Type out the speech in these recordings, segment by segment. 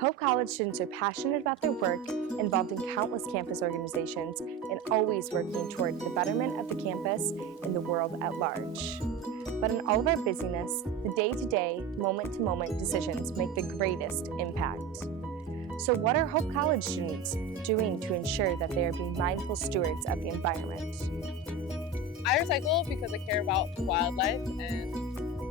Hope College students are passionate about their work, involved in countless campus organizations, and always working toward the betterment of the campus and the world at large. But in all of our busyness, the day-to-day, moment-to-moment decisions make the greatest impact. So what are Hope College students doing to ensure that they are being mindful stewards of the environment? I recycle because I care about wildlife and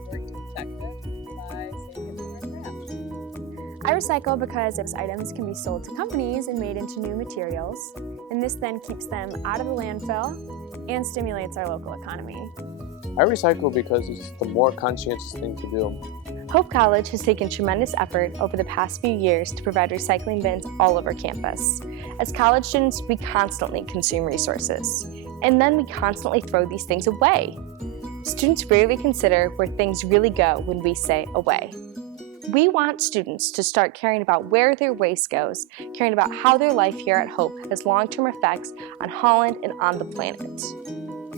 work to protect it by saving it from our trash. I recycle because its items can be sold to companies and made into new materials, and this then keeps them out of the landfill and stimulates our local economy. I recycle because it's the more conscientious thing to do. Hope College has taken tremendous effort over the past few years to provide recycling bins all over campus. As college students, we constantly consume resources, and then we constantly throw these things away. Students rarely consider where things really go when we say away. We want students to start caring about where their waste goes, caring about how their life here at Hope has long-term effects on Holland and on the planet.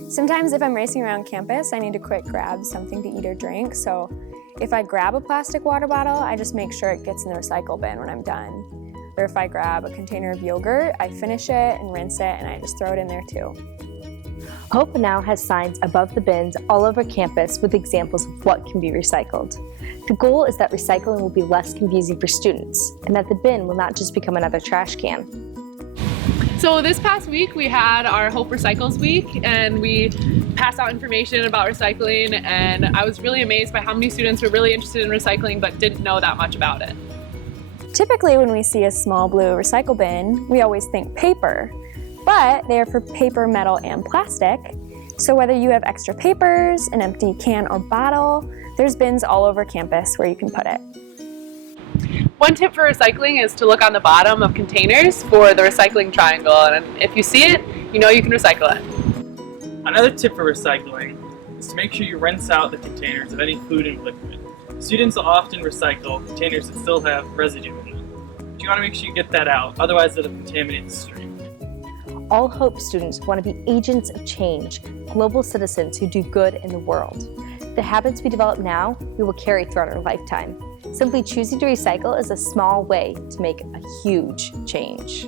Sometimes if I'm racing around campus, I need to quick grab something to eat or drink, so if I grab a plastic water bottle, I just make sure it gets in the recycle bin when I'm done. Or if I grab a container of yogurt, I finish it and rinse it, and I just throw it in there too. Hope now has signs above the bins all over campus with examples of what can be recycled. The goal is that recycling will be less confusing for students, and that the bin will not just become another trash can. So this past week we had our Hope Recycles Week, and we passed out information about recycling, and I was really amazed by how many students were really interested in recycling but didn't know that much about it. Typically when we see a small blue recycle bin, we always think paper, but they are for paper, metal, and plastic. So whether you have extra papers, an empty can or bottle, there's bins all over campus where you can put it. One tip for recycling is to look on the bottom of containers for the recycling triangle, and if you see it, you know you can recycle it. Another tip for recycling is to make sure you rinse out the containers of any food and liquid. Students will often recycle containers that still have residue in them. But you want to make sure you get that out, otherwise it'll contaminate the stream. All Hope students want to be agents of change, global citizens who do good in the world. The habits we develop now, we will carry throughout our lifetime. Simply choosing to recycle is a small way to make a huge change.